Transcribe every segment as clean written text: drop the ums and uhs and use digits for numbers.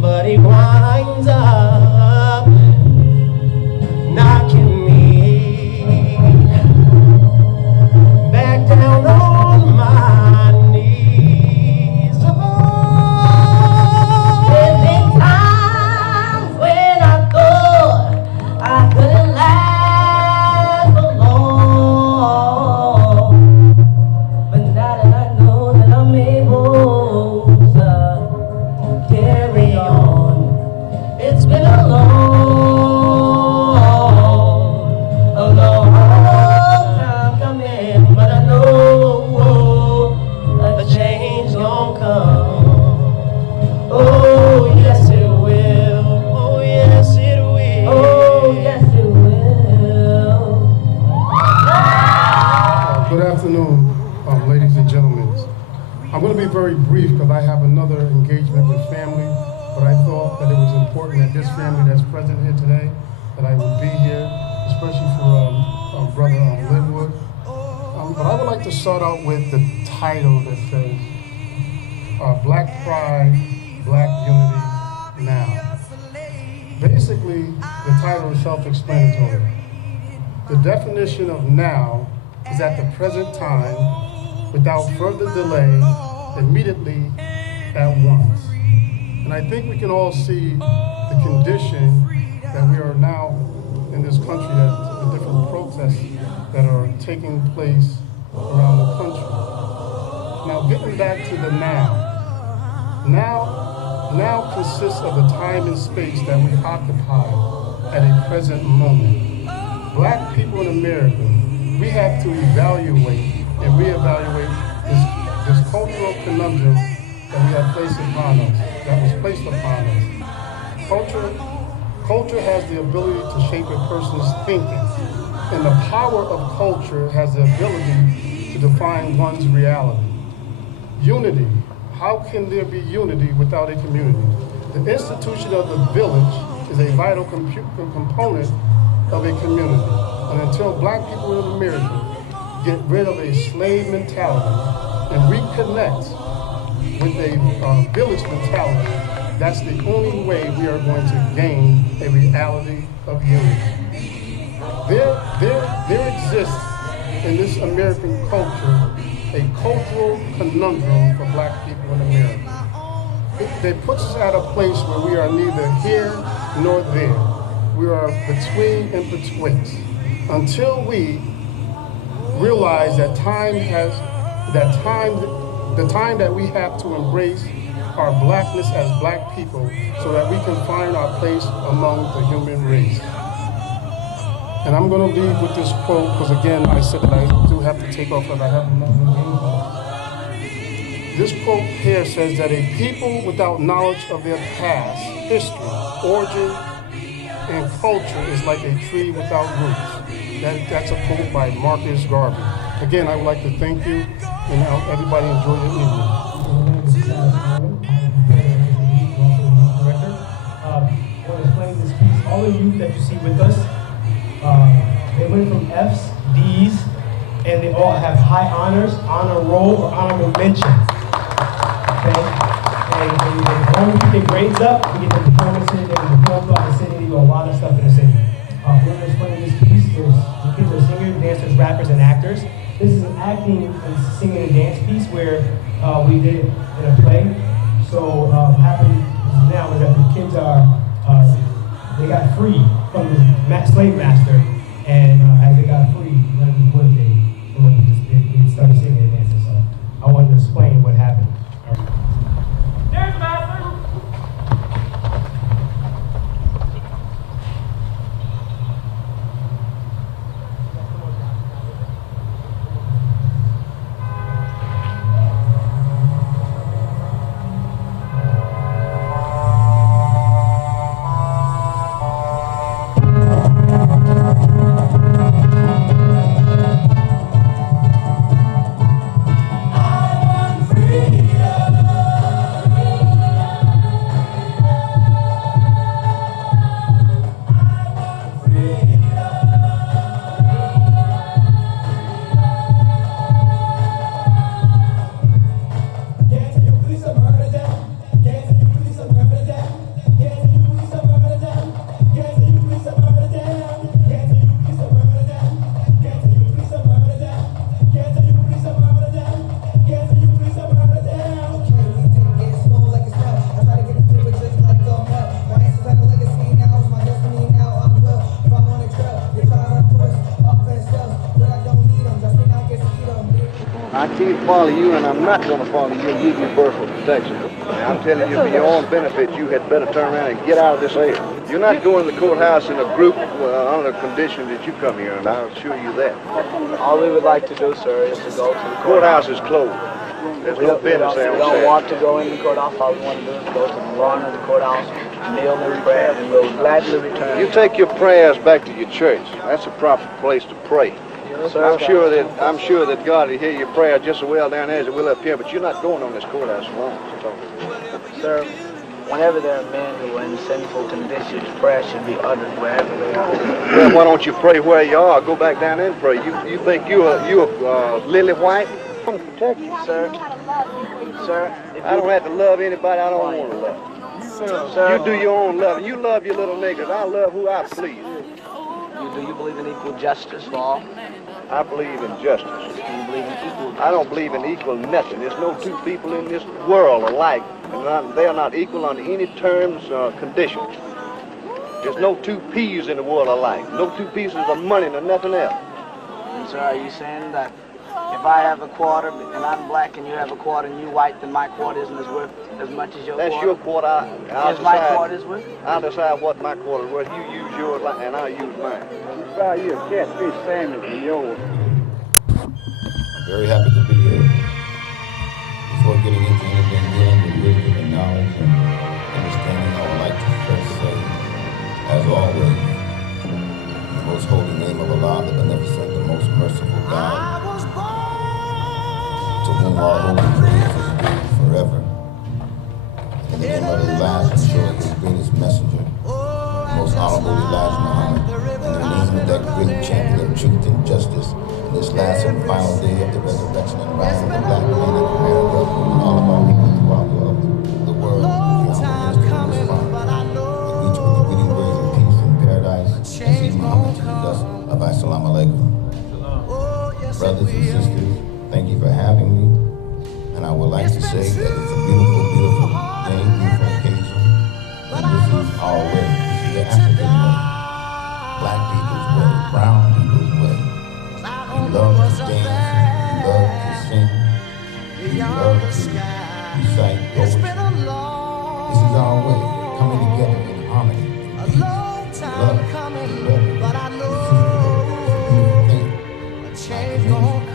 but he winds up knocking me back down on my knees. Oh, there's been times when I thought I couldn't last for long, but now that I know that I'm able to carry on, it's been a long time coming, but I know a change gon' come. Oh, yes it will. Oh, yes it will. Oh, yes it will. Good afternoon, ladies and gentlemen. I'm going to be very brief because I have another engagement with family, but I thought that it was important that this family that's present here today, that I would be here, especially for Brother Linwood. But I would like to start out with the title that says, Black Pride, Black Unity Now. Basically, the title is self-explanatory. The definition of now is at the present time, without further delay, immediately, at once. And I think we can all see the condition that we are now in this country, that the different protests that are taking place around the country. Now, getting back to the now consists of the time and space that we occupy at a present moment. Black people in America, we have to evaluate and reevaluate this cultural conundrum that we have placed upon us, that was placed upon us. Culture has the ability to shape a person's thinking, and the power of culture has the ability to define one's reality. Unity. How can there be unity without a community? The institution of the village is a vital component of a community. And until black people in America get rid of a slave mentality and reconnect with a village mentality, that's the only way we are going to gain a reality of unity. There exists in this American culture a cultural conundrum for black people in America. It puts us at a place where we are neither here nor there. We are between and betwixt. Until we realize that the time that we have to embrace our blackness as black people so that we can find our place among the human race. And I'm going to leave with this quote because, again, I said that I do have to take off because I have another engagement. This quote here says that a people without knowledge of their past, history, origin, and culture is like a tree without roots. That's a quote by Marcus Garvey. Again, I would like to thank you, and everybody enjoy your evening. All the youth that you see with us, they went from F's, D's, and they all have high honors, honor roll, or honorable mention. Okay? And when you get their grades up, you get the performances, they perform throughout the city, they do a lot of stuff in the city. We're going to explain this piece. The kids are singers, dancers, rappers, and actors. This is an acting and singing and dance piece where we did it in a play. So happening now is that the kids are they got free from the slave master, and as they got free, they started singing and dancing. So I wanted to explain what happened. There's the master. can't follow you, and I'm not going to follow you and give you personal protection. And I'm telling you, for your own benefit, you had better turn around and get out of this area. You're not going to the courthouse in a group under the condition that you come here, and I'll assure you that. All we would like to do, sir, is to go to the Courthouse is closed. There's no business there. We don't want to go in the courthouse. All we want to do is go to the lawn of the courthouse, kneel and pray, and we'll gladly return. You take your prayers back to your church. That's a proper place to pray. Sir, I'm sure that God will hear your prayer just as well down there as it will up here, but you're not going on this courthouse alone. Sir, whenever there are men who are in sinful conditions, prayer should be uttered wherever they are. Well, why don't you pray where you are? Go back down there and pray. You think you're lily white? I'm gonna protect you, Sir, I don't have to love anybody I don't want to love. Sir, You do your own loving. You love your little niggas. I love who I please. do you believe in equal justice for all? I believe in justice. Do you believe in equal justice? I don't believe in equal nothing. There's no two people in this world alike. And they are not equal under any terms or conditions. There's no two peas in the world alike. No two pieces of money nor nothing else. And sir, are you saying that if I have a quarter and I'm black and you have a quarter and you white, then my quarter isn't as worth as much as your That's quarter? your quarter. Is my quarter is worth? I'll decide what my quarter is worth. You use yours and I'll use mine. Buy you a catfish sandwich and yours. Very happy to be here. Before getting into anything dealing with wisdom and knowledge and understanding, I would like to first say, as always, in the most holy name of Allah, the beneficent, the most merciful God, to whom all holy praise is due forever. In the name of the last and surely his greatest messenger, most honorable Elijah Muhammad, in the name of that great champion of truth and justice, in this last and final day of the resurrection and rising of the black man of America and all of our people throughout the world, the honorable minister of Islam, and each with the greeting words of peace and paradise, and see Muhammad to the dust of Assalamu alaikum. Brothers and sisters, thank you for having me, and I would like to say that it's a beautiful, beautiful day, beautiful occasion, and this is our way. This is the African way, black people's way, brown people's way. We love to dance, we love to sing, we love to recite poetry. This is our way, coming together in harmony, in peace, in love, in love. It's a beautiful thing.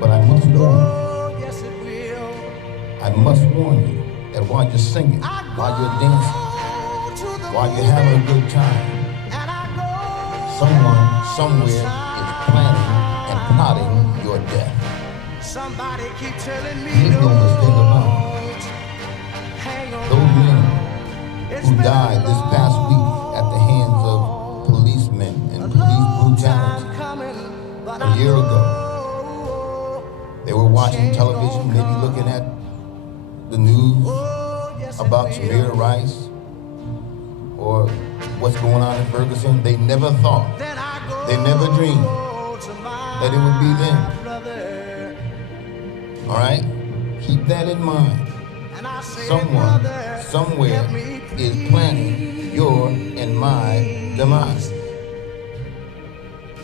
But I must warn you, I must warn you that while you're singing, while you're dancing, while you're having a good time, someone, somewhere is planning and plotting your death. There's no mistake about it. Those men who died this past week at the hands of policemen and police brutality a year ago, they were watching television, maybe looking at the news about Tamir Rice or what's going on in Ferguson. They never thought, they never dreamed that it would be them. All right? Keep that in mind. Someone, somewhere is planning your and my demise.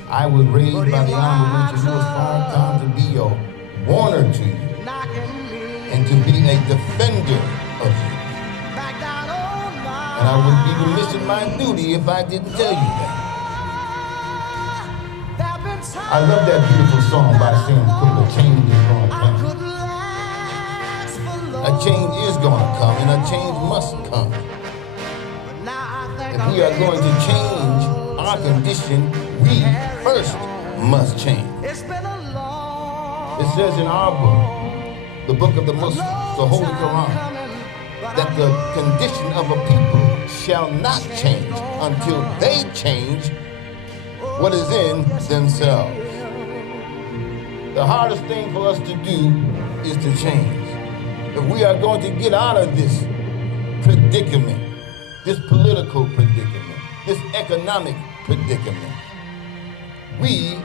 I was raised by the Honorable Richard Lewis Farrakhan to be your warner to you and to be a defender of you. And I would be remiss in my duty if I didn't tell you that. I love that beautiful song by Sam Cooke, A Change Is Gonna Come. A change is gonna come, and a change must come. If we are going to change our condition, we first must change. It says in our book, the book of the Muslims, the Holy Quran, that the condition of a people shall not change until they change what is in themselves. The hardest thing for us to do is to change. If we are going to get out of this predicament, this political predicament, this economic predicament, we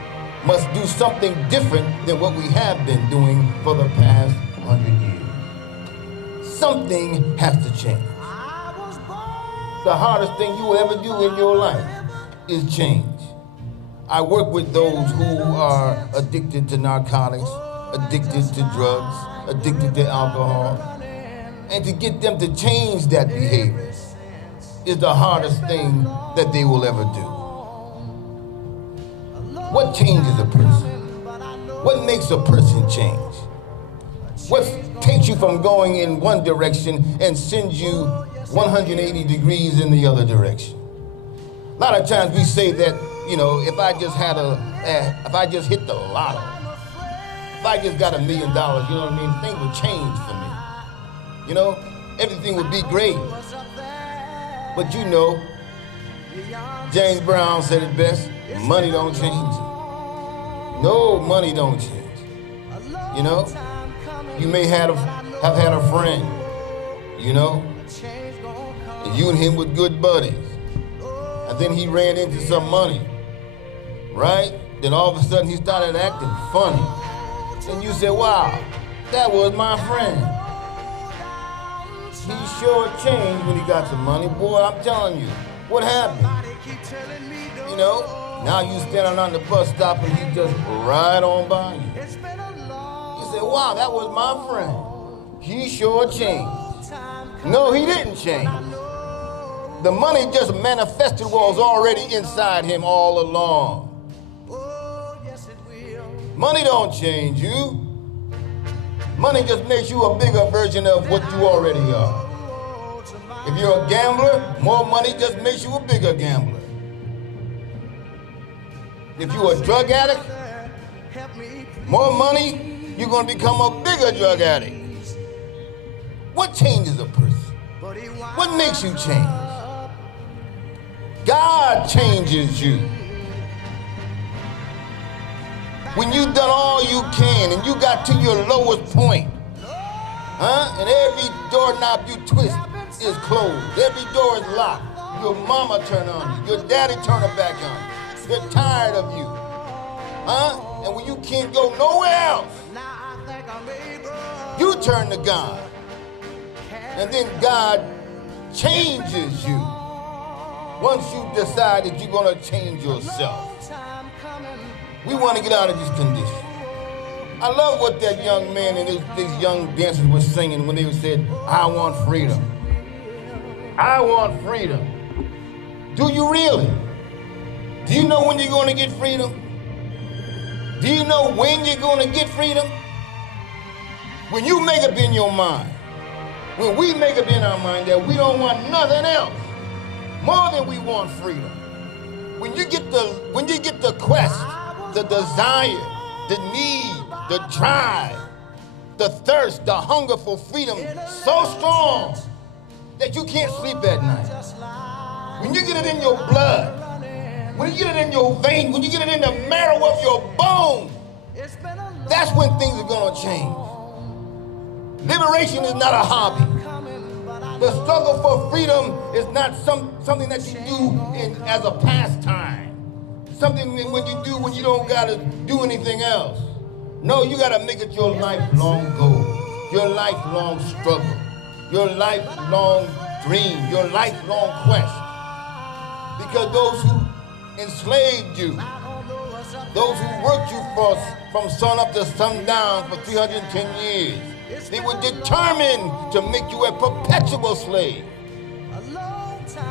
must do something different than what we have been doing for the past 100 years. Something has to change. The hardest thing you will ever do in your life is change. I work with those who are addicted to narcotics, addicted to drugs, addicted to alcohol. And to get them to change that behavior is the hardest thing that they will ever do. What changes a person? What makes a person change? What takes you from going in one direction and sends you 180 degrees in the other direction? A lot of times we say that, you know, if I just hit the lotto, if I just got $1 million, you know what I mean, things would change for me. You know, everything would be great. But you know, James Brown said it best, money don't change it. No, money don't change. You know, you may have had a friend, you know, and you and him were good buddies. And then he ran into some money, right? Then all of a sudden he started acting funny. And you said, wow, that was my friend. He sure changed when he got some money. Boy, I'm telling you, what happened? You know, now you standing on the bus stop and he just right on by you. You say, wow, that was my friend. He sure changed. No, he didn't change. The money just manifested what was already inside him all along. Money don't change you. Money just makes you a bigger version of what you already are. If you're a gambler, more money just makes you a bigger gambler. If you're a drug addict, more money, you're going to become a bigger drug addict. What changes a person? What makes you change? God changes you. When you've done all you can and you got to your lowest point, and every doorknob you twist is closed, every door is locked, your mama turn on you, your daddy turn her back on you, they're tired of you, and when you can't go nowhere else, you turn to God, and then God changes you once you decide that you're going to change yourself. We want to get out of this condition. I love what that young man and these young dancers were singing when they said, I want freedom. I want freedom. Do you really? Do you know when you're going to get freedom? Do you know when you're going to get freedom? When you make up in your mind, when we make up in our mind that we don't want nothing else more than we want freedom. When you get the quest, the desire, the need, the drive, the thirst, the hunger for freedom so strong that you can't sleep at night. When you get it in your blood, when you get it in your vein, when you get it in the marrow of your bone, that's when things are going to change. Liberation is not a hobby. The struggle for freedom is not something that you do as a pastime. Something when you do when you don't gotta do anything else. No, you gotta make it your lifelong goal, your lifelong struggle, your lifelong dream, your lifelong quest. Because those who enslaved you, those who worked you from sun up to sundown for 310 years, they were determined to make you a perpetual slave.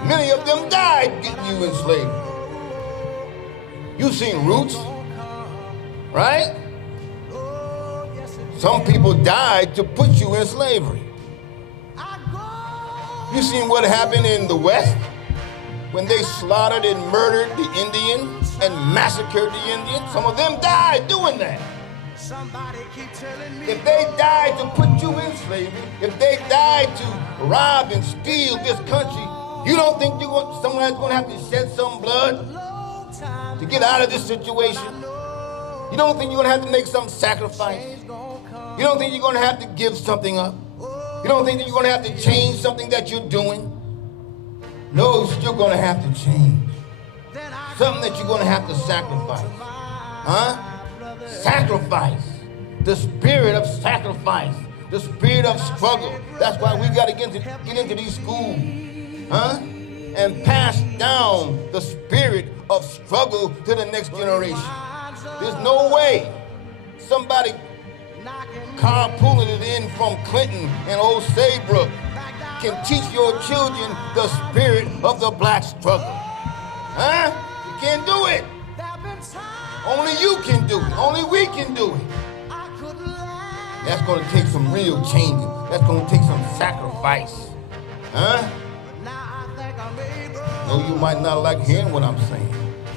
Many of them died getting you in slavery. You've seen Roots, right? Some people died to put you in slavery. You've seen what happened in the West when they slaughtered and murdered the Indians and massacred the Indians. Some of them died doing that. If they died to put you in slavery, if they died to rob and steal this country, you don't think someone's going to have to shed some blood to get out of this situation? You don't think you're going to have to make some sacrifice? You don't think you're going to have to give something up? You don't think that you're going to have to change something that you're doing? No, you're still going to have to change. Something that you're going to have to sacrifice. Sacrifice. The spirit of sacrifice. The spirit of struggle. That's why we got to get into these schools. And pass down the spirit of struggle to the next generation. There's no way somebody carpooling it in from Clinton and Old Saybrook can teach your children the spirit of the black struggle. Huh? You can't do it. Only you can do it. Only we can do it. That's gonna take some real changing. That's gonna take some sacrifice. Huh? No, you might not like hearing what I'm saying,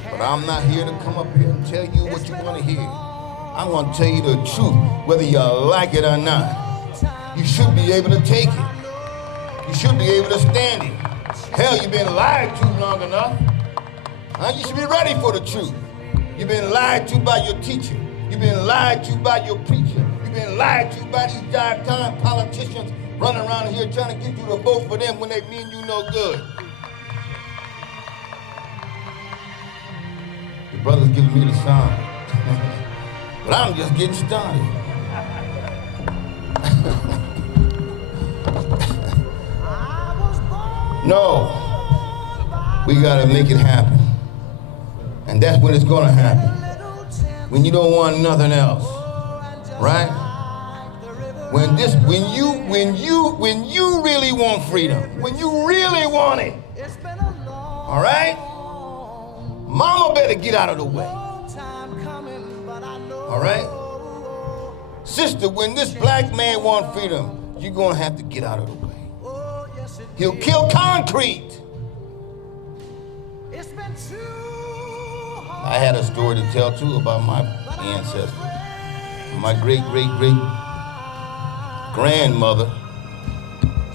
but I'm not here to come up here and tell you what you want to hear. I'm gonna tell you the truth, whether you like it or not. You should be able to take it. You should be able to stand it. Hell, you've been lied to long enough. Huh? You should be ready for the truth. You've been lied to by your teacher. You've been lied to by your preacher. You've been lied to by these time politicians running around here trying to get you to vote for them when they mean you no good. The brother's giving me the sign. But I'm just getting started. No, we gotta make it happen. And that's when it's gonna happen. When you don't want nothing else, right? When you really want freedom, when you really want it, all right? Mama better get out of the way, all right? Sister, when this black man wants freedom, you're gonna have to get out of the way. He'll kill concrete. I had a story to tell too about my ancestors. My great-great-great-grandmother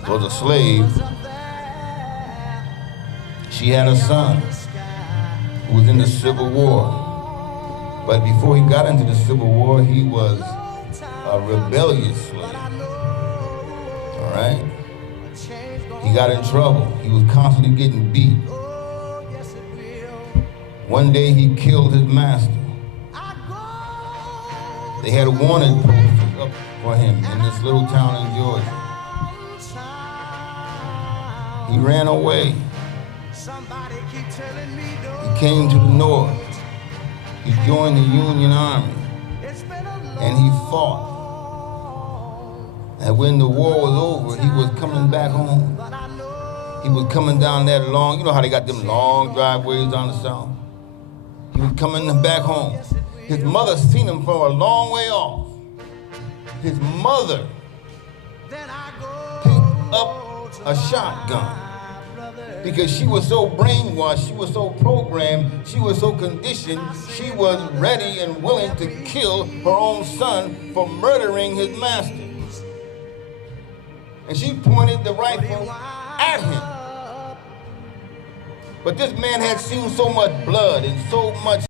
was a slave. She had a son who was in the Civil War. But before he got into the Civil War, he was a rebellious slave. All right? He got in trouble. He was constantly getting beat. One day he killed his master. They had a wanted poster up for him in this little town in Georgia. He ran away. He came to the north. He joined the Union Army. And he fought. And when the war was over, he was coming back home. He was coming down that long, you know how they got them long driveways down the south? He was coming back home. His mother seen him from a long way off. His mother picked up a shotgun because she was so brainwashed, she was so programmed, she was so conditioned, she was ready and willing to kill her own son for murdering his master. And she pointed the rifle at him. But this man had seen so much blood and so much